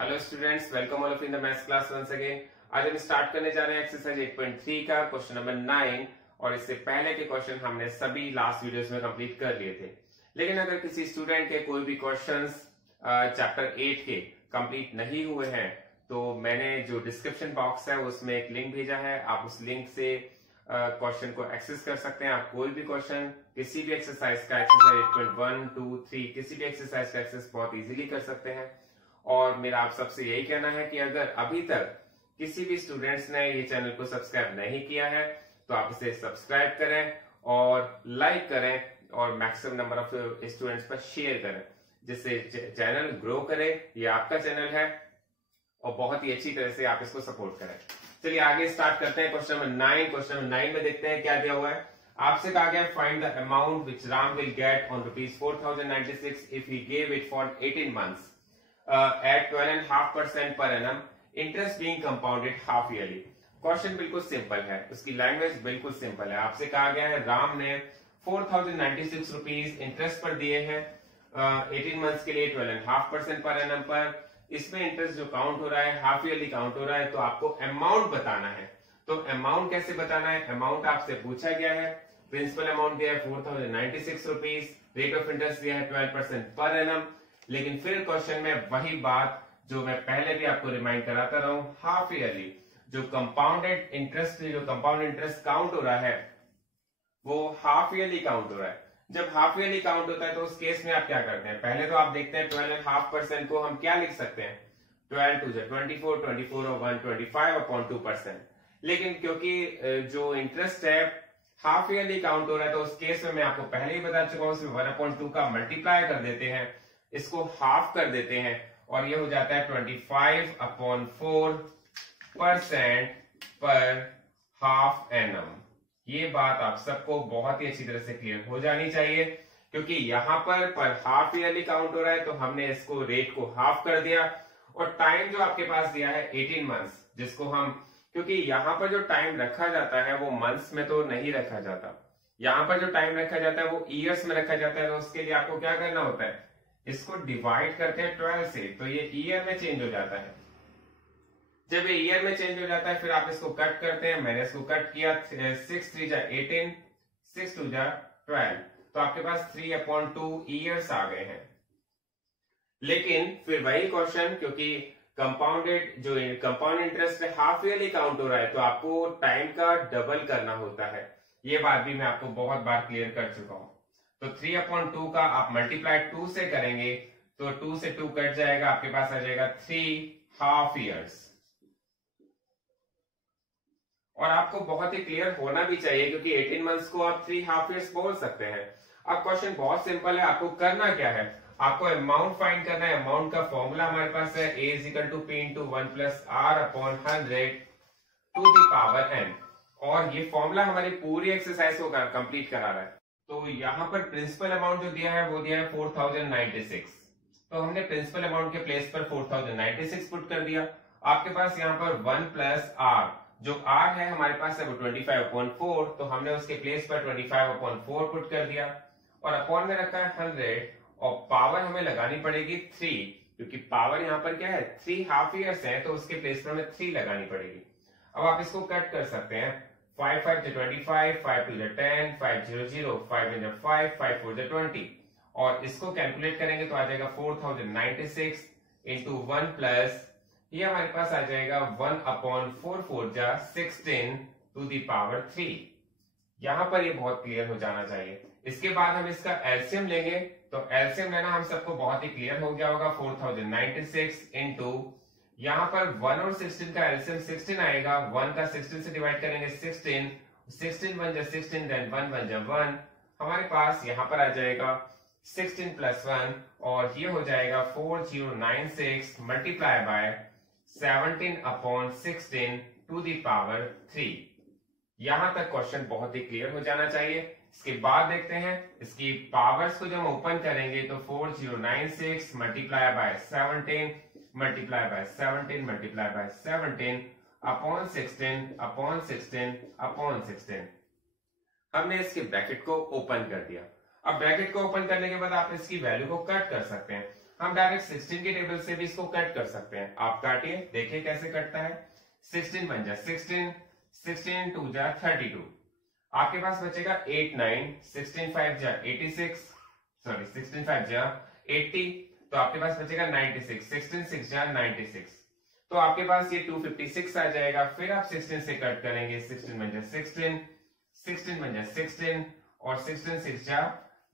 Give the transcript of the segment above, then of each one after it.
Hello students, welcome all of in the maths class once again. आज हम start करने जा रहे हैं एक्सरसाइज 8.3 का क्वेश्चन नंबर 9। और इससे पहले के क्वेश्चन हमने सभी लास्ट वीडियोस में कंप्लीट कर लिए थे। लेकिन अगर किसी स्टूडेंट के कोई भी क्वेश्चंस चैप्टर 8 के कंप्लीट नहीं हुए हैं तो मैंने जो डिस्क्रिप्शन बॉक्स है उसमें एक लिंक भेजा है। आप उस लिंक से क्वेश्चन को एक्सेस कर सकते हैं। आप कोई भी क्वेश्चन किसी भी एक्सरसाइज का, एक्सरसाइज 8.1, 2, 3 किसी भी एक्सरसाइज का एक्सेस बहुत इजीली कर सकते हैं। और मेरा आप सबसे यही कहना है कि अगर अभी तक किसी भी स्टूडेंट्स ने ये चैनल को सब्सक्राइब नहीं किया है तो आप इसे सब्सक्राइब करें और लाइक करें और मैक्सिमम नंबर ऑफ स्टूडेंट्स पर शेयर करें, जिससे चैनल ग्रो करे। ये आपका चैनल है और बहुत ही अच्छी तरह से आप इसको सपोर्ट करें। चलिए आगे स्टार्ट करते हैं। Question number 9। क्वेश्चन नंबर 9 में देखते हैं क्या दिया हुआ है। आपसे कहा गया find the amount which Ram will get on ₹4096 if he gave it for 18 months at 12.5% per annum, interest being compounded half yearly। Question बिल्कुल सिंपल है, उसकी लैंग्वेज बिल्कुल सिंपल है। आपसे कहा गया है राम ने 4096 रुपीज इंटरेस्ट पर दिए हैं 18 मंथ्स के लिए 12.5% पर एनम पर। इसमें इंटरेस्ट जो काउंट हो रहा है हाफ ईयरली काउंट हो रहा है, तो आपको अमाउंट बताना है। तो अमाउंट कैसे बताना है? अमाउंट आपसे पूछा गया है, प्रिंसिपल अमाउंट दिया है 4096 रुपीज, रेट ऑफ इंटरेस्ट दिया है 12% पर एनम। लेकिन फिर क्वेश्चन में वही बात जो मैं पहले भी आपको रिमाइंड कराता रहा हूं, हाफ ईयरली जो कंपाउंडेड इंटरेस्ट, जो कंपाउंड इंटरेस्ट काउंट हो रहा है वो हाफ ईयरली काउंट हो रहा है। जब हाफ ईयरली काउंट होता है तो उस केस में आप क्या करते हैं? पहले तो आप देखते हैं 12.5% को हम क्या लिख सकते हैं? 12 2 24, 24 और 1 25/2%। लेकिन क्योंकि जो इंटरेस्ट है हाफ ईयरली काउंट हो रहा है तो उस केस में मैं आपको पहले ही बता चुका हूं, उसमें 1/2 का मल्टीप्लाई कर देते हैं, इसको हाफ कर देते हैं और ये हो जाता है 25/4% पर हाफ एनम। ये बात आप सबको बहुत ही अच्छी तरह से क्लियर हो जानी चाहिए, क्योंकि यहां पर हाफ ईयरली काउंट हो रहा है तो हमने इसको रेट को हाफ कर दिया। और टाइम जो आपके पास दिया है 18 मंथ्स, जिसको हम, क्योंकि यहां पर जो टाइम रखा जाता है वो मंथ्स में तो नहीं रखा जाता, यहां पर जो टाइम रखा जाता है वो ईयर्स में रखा जाता है। तो उसके लिए आपको क्या करना होता है? इसको डिवाइड करते हैं 12 से, तो ये ईयर में चेंज हो जाता है। जब ये ईयर में चेंज हो जाता है फिर आप इसको कट करते हैं। मैंने इसको कट किया, 6 3 जा 18, 6 2 जा 12, तो आपके पास 3/2 ईयर्स आ गए हैं। लेकिन फिर वही क्वेश्चन, क्योंकि कंपाउंडेड जो कंपाउंड इंटरेस्ट है हाफ ईयरली काउंट हो रहा है तो आपको टाइम का डबल करना होता है। ये बात भी मैं आपको बहुत बार क्लियर कर चुका हूं। तो 3/2 का आप मल्टीप्लाई 2 से करेंगे तो 2 से 2 कट जाएगा, आपके पास आ जाएगा 3 हाफ ईयर्स। और आपको बहुत ही क्लियर होना भी चाहिए, क्योंकि 18 मंथ्स को आप 3 हाफ ईयर्स बोल सकते हैं। अब क्वेश्चन बहुत सिंपल है, आपको करना क्या है? आपको अमाउंट फाइंड करना है। अमाउंट का फॉर्मूला हमारे पास है A = P × 1 + R/100 to the power n। और ये फॉर्मूला हमारी पूरी एक्सरसाइज को कंप्लीट करा रहा है। तो यहाँ पर प्रिंसिपल अमाउंट जो दिया है वो दिया है 4096, तो हमने प्रिंसिपल अमाउंट के प्लेस पर 4096 पुट कर दिया। आपके पास यहाँ पर 1 + R, जो R है हमारे पास है वो 25/4, तो हमने उसके प्लेस पर 25/4 पुट कर दिया और अपॉन में रखा है 100 और पावर हमें लगानी पड़ेगी 3, क्योंकि पावर यहाँ पर क्या है 3 हाफ ईयर्स है तो उसके प्लेस पर हमें 3 लगानी पड़ेगी। अब आप इसको कट कर सकते हैं। 5 5 × 25, 5 2 × 10, 5 0 0, 5 1 5, 5 4 20, और इसको कैलकुलेट करेंगे तो आ जाएगा 4096 इंटू 1 प्लस, ये हमारे पास आ जाएगा 1/4 जा 16 टू द पावर 3। यहां पर ये बहुत क्लियर हो जाना चाहिए। इसके बाद हम इसका एलसीएम लेंगे, तो एलसीएम लेना हम सबको बहुत ही क्लियर हो गया होगा। 4096 इंटू, यहां पर 1 और 16 का एलसीएम 16 आएगा, 1 का 16 से डिवाइड करेंगे 16, 16 1 जा 16, देन 1 1 जा 1, हमारे पास यहां पर आ जाएगा 16 + 1 और ये हो जाएगा 4096 multiply by 17/16 to the power 3। यहां तक क्वेश्चन बहुत ही क्लियर हो जाना चाहिए। इसके बाद देखते हैं इसकी पावर्स को जब हम ओपन करेंगे तो 4096 multiply bye 17 multiply by 17 multiply by 17 upon 16 हमने इसके ब्रैकेट को ओपन कर दिया। अब ब्रैकेट को ओपन करने के बाद आप इसकी वैल्यू को कट कर सकते हैं। हम डायरेक्ट 16 के टेबल से भी इसको कट कर सकते हैं। आप काटिए, देखिए कैसे कटता है। 16 बन जा 16, 16 2 जा 32, आपके पास बचेगा 8 9, 16 5 जा 86, सॉरी 16 5 जा 80, तो आपके पास बचेगा 96, 16 6 जा 96, तो आपके पास ये 256 आ जाएगा। फिर आप 16 से कट करेंगे, 16 बन जा 16, 16 बन जा 16 और 16 6 जा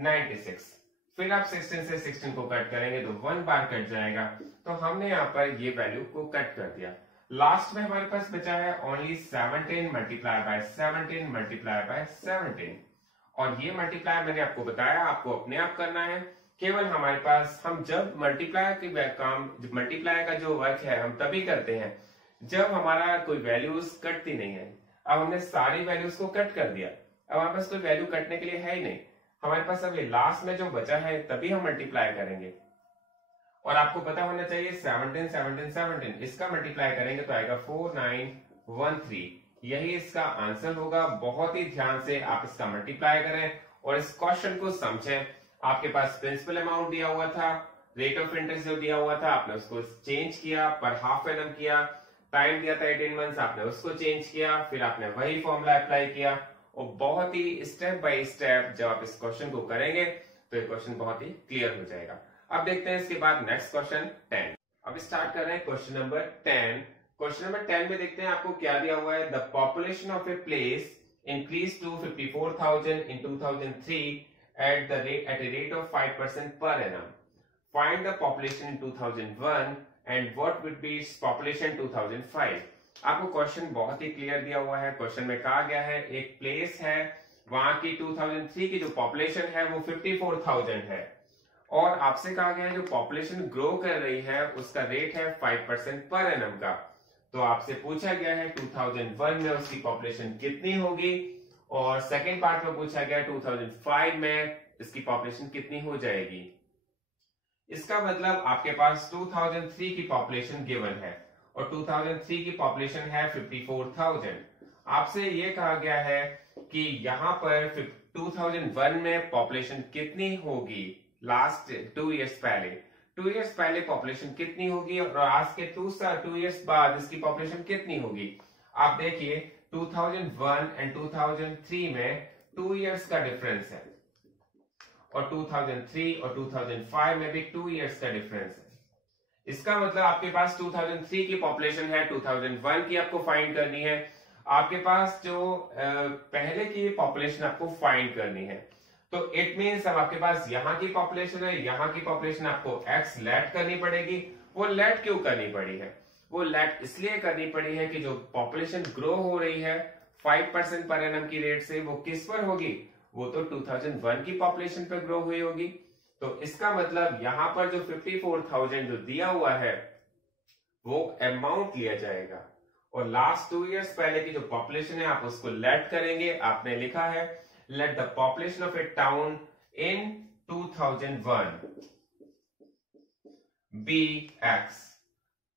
96, फिर आप 16 से 16 को कट करेंगे तो 1 बार कट जाएगा। तो हमने यहाँ पर ये वैल्यू को कट कर दिया। लास्ट में हमारे पास बचा है only 17 multiply by 17 multiply by 17, और ये मल्टीप्लाई मैंने आपको बताया आपको अपने आप करना है। केवल हमारे पास, हम जब मल्टीप्लाई के काम, मल्टीप्लाई का जो वर्क है हम तभी करते हैं जब हमारा कोई वैल्यूज कटती नहीं है। अब हमने सारी वैल्यूज को कट कर दिया, अब हमारे पास कोई वैल्यू कटने के लिए है ही नहीं, हमारे पास अब ये लास्ट में जो बचा है तभी हम मल्टीप्लाई करेंगे। और आपको पता होना चाहिए 17 17 17, इसका मल्टीप्लाई करेंगे तो आएगा 4913, यही इसका आंसर होगा। बहुत ही ध्यान से आप इसका मल्टीप्लाई करें और इस क्वेश्चन को समझें। आपके पास प्रिंसिपल अमाउंट दिया हुआ था, रेट ऑफ इंटरेस्ट जो दिया हुआ था आपने उसको चेंज किया, पर हाफ एनम किया, टाइम दिया था 18 मंथ्स आपने उसको चेंज किया, फिर आपने वही फॉर्मूला अप्लाई किया, और बहुत ही स्टेप बाय स्टेप जब आप इस क्वेश्चन को करेंगे तो ये क्वेश्चन बहुत ही क्लियर हो जाएगा। अब देखते हैं इसके बाद नेक्स्ट क्वेश्चन 10। अब स्टार्ट कर रहे हैं क्वेश्चन नंबर 10। क्वेश्चन नंबर 10 में देखते हैं आपको क्या दिया हुआ है। The population of a place increase to 54,000 in 2003 at a rate of 5% per annum. Find the population in 2001 and what would be its population 2005. आपको क्वेश्चन बहुत ही क्लियर दिया हुआ है। क्वेश्चन में कहा गया है एक प्लेस है, वहां की 2003 की जो पॉपुलेशन है वो 54,000 है, और आपसे कहा गया है जो पॉपुलेशन ग्रो कर रही है उसका रेट है 5% पर एनम का। तो आपसे पूछा गया है 2001 में उसकी पॉपुलेशन कितनी होगी, और सेकेंड पार्ट में पूछा गया 2005 में इसकी पॉपुलेशन कितनी हो जाएगी। इसका मतलब आपके पास 2003 की पॉपुलेशन गिवन है और 2003 की पॉपुलेशन है 54,000। आपसे ये कहा गया है कि यहाँ पर 2001 में पॉपुलेशन कितनी होगी, लास्ट 2 इयर्स पहले, 2 इयर्स पहले पॉपुलेशन कितनी होगी, और आज के 2 इयर्स बाद इसकी पॉपुलेशन कितनी होगी। आप देखिए 2001 एंड 2003 में 2 इयर्स का डिफरेंस है, और 2003 और 2005 में भी 2 इयर्स का डिफरेंस है। इसका मतलब आपके पास 2003 की पॉपुलेशन है, 2001 की आपको फाइंड करनी है। आपके पास जो पहले की पॉपुलेशन आपको फाइंड करनी है, तो इट मीन्स अब आपके पास यहाँ की पॉपुलेशन है, यहाँ की पॉपुलेशन आपको एक्स लेट करनी पड़ेगी। वो लेट क्यों करनी पड़ी है, वो लेट इसलिए करनी पड़ी है कि जो पॉपुलेशन ग्रो हो रही है 5% पर एनम की रेट से, वो किस पर होगी, वो तो 2001 की पॉपुलेशन पर ग्रो हुई होगी। तो इसका मतलब यहां पर जो 54,000 जो दिया हुआ है वो अमाउंट लिया जाएगा, और लास्ट 2 इयर्स पहले की जो पॉपुलेशन है आप उसको लेट करेंगे। आपने लिखा है let the population of a town in 2001 be x.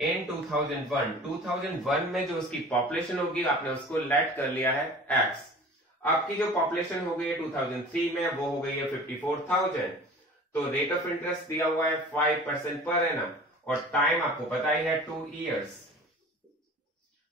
In 2001 में जो उसकी पॉपुलेशन होगी आपने उसको लेट कर लिया है एक्स। आपकी जो पॉपुलेशन हो गई है 2003 में वो हो गई है 54,000। तो रेट ऑफ इंटरेस्ट दिया हुआ है 5% पर एनम, और टाइम आपको पता ही है 2 इयर्स।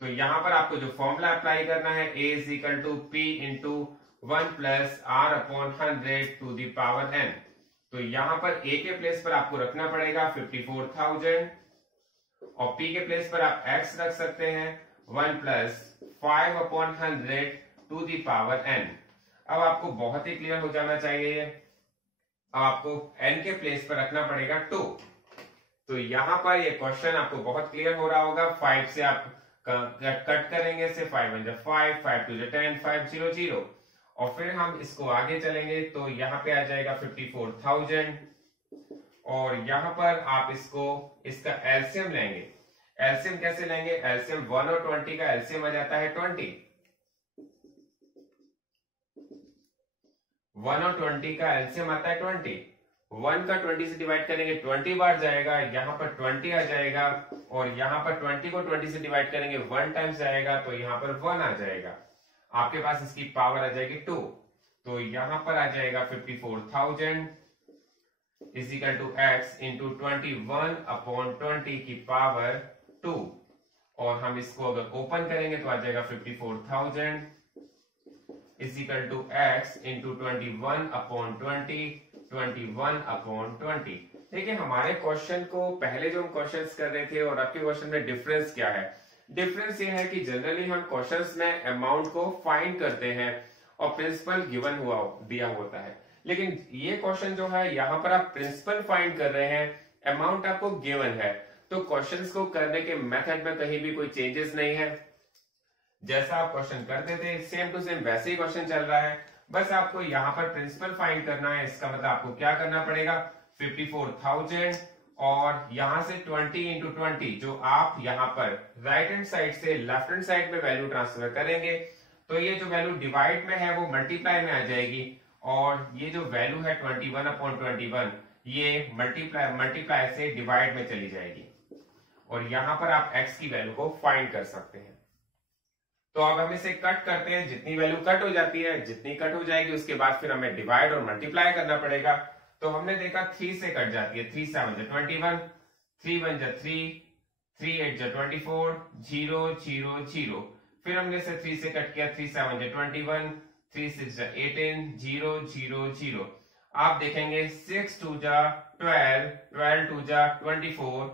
तो यहां पर आपको जो फॉर्मूला अप्लाई करना है A is equal to P into 1 plus R upon 100 to the power n। तो यहां पर A के प्लेस पर आपको रखना पड़ेगा 54,000, और P के प्लेस पर आप x रख सकते हैं 1 plus 5 upon 100 to the power n। अब आपको बहुत ही क्लियर हो जाना चाहिए, अब आपको n के प्लेस पर रखना पड़ेगा 2। तो यहां पर ये क्वेश्चन आपको बहुत क्लियर हो रहा होगा। 5 से आप कट करेंगे से 5 1 5, 5 2 10, 5 0 0, और फिर हम इसको आगे चलेंगे तो यहाँ पे आ जाएगा 54,000, और यहाँ पर आप इसको इसका एलसीएम लेंगे। एलसीएम कैसे लेंगे, एलसीएम 1 और 20 का एलसीएम आ जाता है 20। 1 और 20 का एलसीएम आता है 20। 1 का 20 से डिवाइड करेंगे 20 बार जाएगा, यहाँ पर 20 आ जाएगा, और यहाँ पर 20 को 20 से डिवाइड करेंगे 1 टाइम्स जाएगा, तो यहाँ पर 1 आ जाएगा। आपके पास इसकी पावर आ जाएगी 2, तो यहाँ पर आ जाएगा 54,000 is equal to X into 21/20 की पावर 2, और हम इसको अगर ओपन करेंगे तो आ जाएगा 54,000 is equal to X into 21/20। देखिए हमारे क्वेश्चन को पहले जो हम क्वेश्चंस कर रहे थे और अब के क्वेश्चन में डिफरेंस क्या है? डिफरेंस ये है कि जनरली हम क्वेश्चंस में अमाउंट को फाइंड करते हैं और प्रिंसिपल गिवन हुआ दिया होता है, लेकिन ये क्वेश्चन जो है यहाँ पर आप प्रिंसिपल फाइंड कर रहे हैं, अमाउंट आपको गिवन है। तो क्वेश्चंस को करने के मेथड में कहीं भी कोई चेंजेस नहीं है, जैसा आप क्वेश्चन करते थे सेम टू सेम वैसे ही क्वेश्चन चल रहा है। बस आपको यहाँ पर प्रिंसिपल फाइंड करना है। इसका मतलब आपको क्या करना पड़ेगा, 54,000 और यहां से 20 इंटू 20, जो आप यहाँ पर राइट हैंड साइड से लेफ्ट हैंड साइड में वैल्यू ट्रांसफर करेंगे तो ये जो वैल्यू डिवाइड में है वो मल्टीप्लाई में आ जाएगी, और ये जो वैल्यू है 21/21 ये मल्टीप्लाई से डिवाइड में चली जाएगी, और यहां पर आप x की वैल्यू को फाइंड कर सकते हैं। तो अब हम इसे कट करते हैं, जितनी वैल्यू कट हो जाती है, जितनी कट हो जाएगी उसके बाद फिर हमें डिवाइड और मल्टीप्लाई करना पड़ेगा। तो हमने देखा 3 से कट जाती है, 3 7 21, 3 1 3, 3 8 24, 0 0 0। फिर हमने इसे 3 से कट किया, 3 7 21, 3 6 18, 0 0 0। आप देखेंगे 6 2 12, 12 2 24।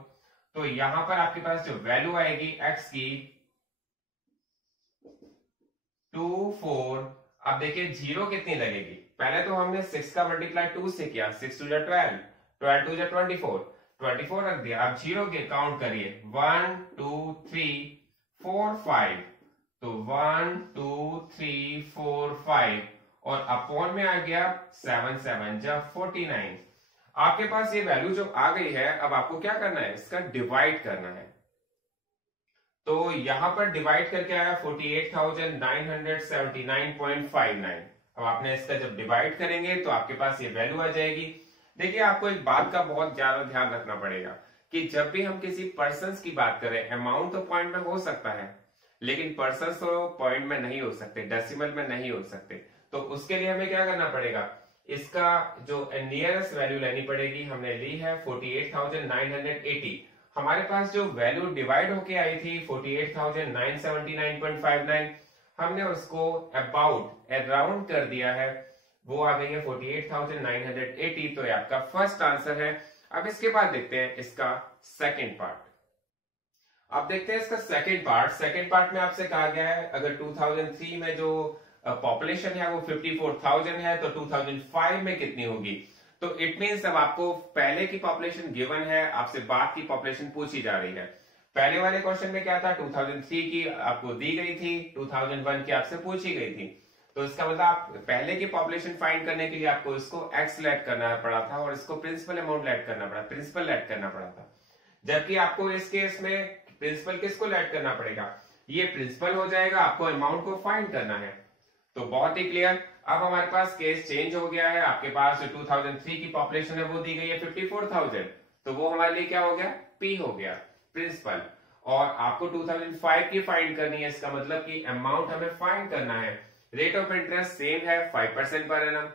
तो यहां पर आपके पास जो वैल्यू आएगी x की 24। अब देखिए जीरो कितनी लगेगी, पहले तो हमने 6 का मल्टीप्लाई 2 से किया, 6 2 12, 12 2 24, 24 रख दिया। अब जीरो के काउंट करिए, 1 2 3 4 5, तो 1 2 3 4 5, और अपॉन में आ गया 7 7 49। आपके पास ये वैल्यू जो आ गई है, अब आपको क्या करना है, इसका डिवाइड करना है। तो यहां पर डिवाइड करके आया 48,979.59। अब आपने इसका जब डिवाइड करेंगे तो आपके पास ये वैल्यू आ जाएगी। देखिए आपको एक बात का बहुत ज्यादा ध्यान रखना पड़ेगा कि जब भी हम किसी पर्सन की बात करें, अमाउंट तो पॉइंट में हो सकता है लेकिन पर्सन तो पॉइंट में नहीं हो सकते, डेसिमल में नहीं हो सकते। तो उसके लिए हमें क्या करना पड़ेगा, इसका जो नियरेस्ट वैल्यू लेनी पड़ेगी। हमने ली है 48,980। हमारे पास जो वैल्यू डिवाइड होके आई थी 48,979.59, हमने उसको अराउंड कर दिया है, वो आ गई है 48,980। तो ये आपका फर्स्ट आंसर है। अब इसके बाद देखते हैं इसका सेकंड पार्ट। अब देखते हैं इसका सेकंड पार्ट। सेकंड पार्ट में आपसे कहा गया है अगर 2003 में जो पॉपुलेशन है वो 54,000 है तो 2005 में कितनी होगी। तो इट मीन्स अब आपको पहले की पॉपुलेशन गिवन है, आपसे बाद की पॉपुलेशन पूछी जा रही है। पहले वाले क्वेश्चन में क्या था, 2003 की आपको दी गई थी, 2001 की आपसे पूछी गई थी। तो इसका मतलब आप पहले की पॉपुलेशन फाइंड करने के लिए आपको इसको एक्स लेट करना पड़ा था और इसको प्रिंसिपल अमाउंट लेट करना पड़ा, प्रिंसिपल लेट करना पड़ा था। जबकि आपको इस केस में प्रिंसिपल किसको लेट करना पड़ेगा, ये प्रिंसिपल हो जाएगा, आपको अमाउंट को फाइंड करना है। तो बहुत ही क्लियर। अब हमारे पास केस चेंज हो गया है, आपके पास जो 2003 की पॉपुलेशन है वो दी गई है 54,000, तो वो हमारे लिए क्या हो गया, पी हो गया, प्रिंसिपल। और आपको 2005 की फाइंड करनी है, इसका मतलब कि अमाउंट हमें फाइंड करना है। रेट ऑफ इंटरेस्ट सेम है 5% पर एनम।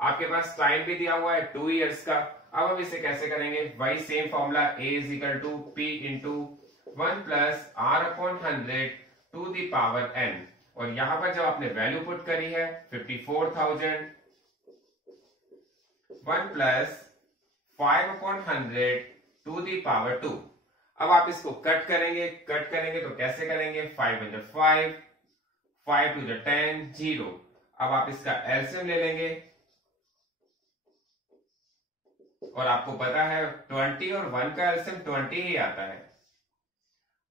आपके पास टाइम भी दिया हुआ है 2 इयर्स का। अब हम इसे कैसे करेंगे, वही same formula, A is equal to P into 1 plus R upon 100 to the power n। और यहां पर जब आपने वैल्यू पुट करी है 54,000, 1 plus 5 upon 100 to the power 2। अब आप इसको कट करेंगे तो कैसे करेंगे, 5 1 5, 5 2 10, 0। अब आप इसका एलसीएम ले लेंगे और आपको पता है 20 और 1 का एलसीएम 20 ही आता है।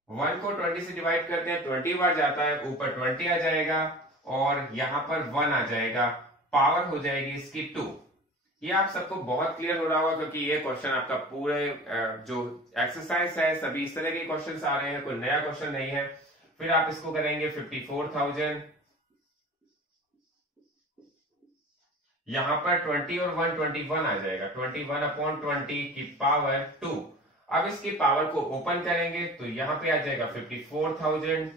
1 को 20 से डिवाइड करते हैं 20 बार जाता है, ऊपर 20 आ जाएगा और यहां पर 1 आ जाएगा, पावर हो जाएगी इसकी 2। ये आप सबको बहुत क्लियर हो रहा होगा क्योंकि ये क्वेश्चन आपका पूरे जो एक्सरसाइज है सभी इस तरह के क्वेश्चंस आ रहे हैं, कोई नया क्वेश्चन नहीं है। फिर आप इसको करेंगे 54,000, यहां पर 20 और 1 21 आ जाएगा, 21 अपॉन 20 की पावर 2। अब इसकी पावर को ओपन करेंगे तो यहां पे आ जाएगा 54,000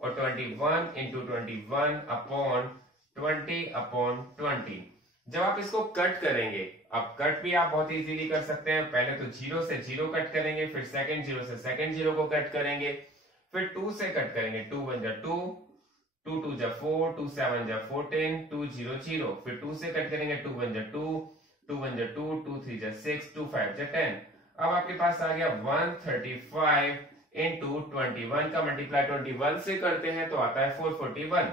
और 21 इंटू 21 अपॉन 20 अपॉन 20। जब आप इसको कट करेंगे, अब कट भी आप बहुत इजीली कर सकते हैं। पहले तो 0 से 0 कट करेंगे, फिर सेकंड 0 से सेकंड 0 को कट करेंगे, फिर 2 से कट करेंगे, 2 1 जा 2, 2 2 जा 4, 2 7 जा 14, 2 0 0, फिर 2 से कट करेंगे, 2 1 जा 2, 2 1 जा 2, 2 3 जा 6, 2 5 जा 10। अब आपके पास आ गया 135 इंटू 21 का मल्टीप्लाई 21 से करते हैं तो आता है 441।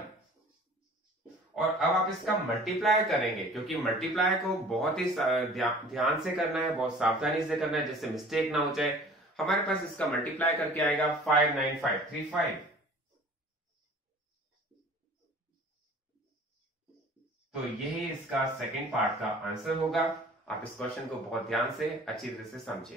और अब आप इसका मल्टीप्लाई करेंगे, क्योंकि मल्टीप्लाई को बहुत ही ध्यान से करना है, बहुत सावधानी से करना है, जिससे मिस्टेक ना हो जाए। हमारे पास इसका मल्टीप्लाई करके आएगा 59535। तो यही इसका सेकंड पार्ट का आंसर होगा। आप इस क्वेश्चन को बहुत ध्यान से अच्छी तरह से समझे।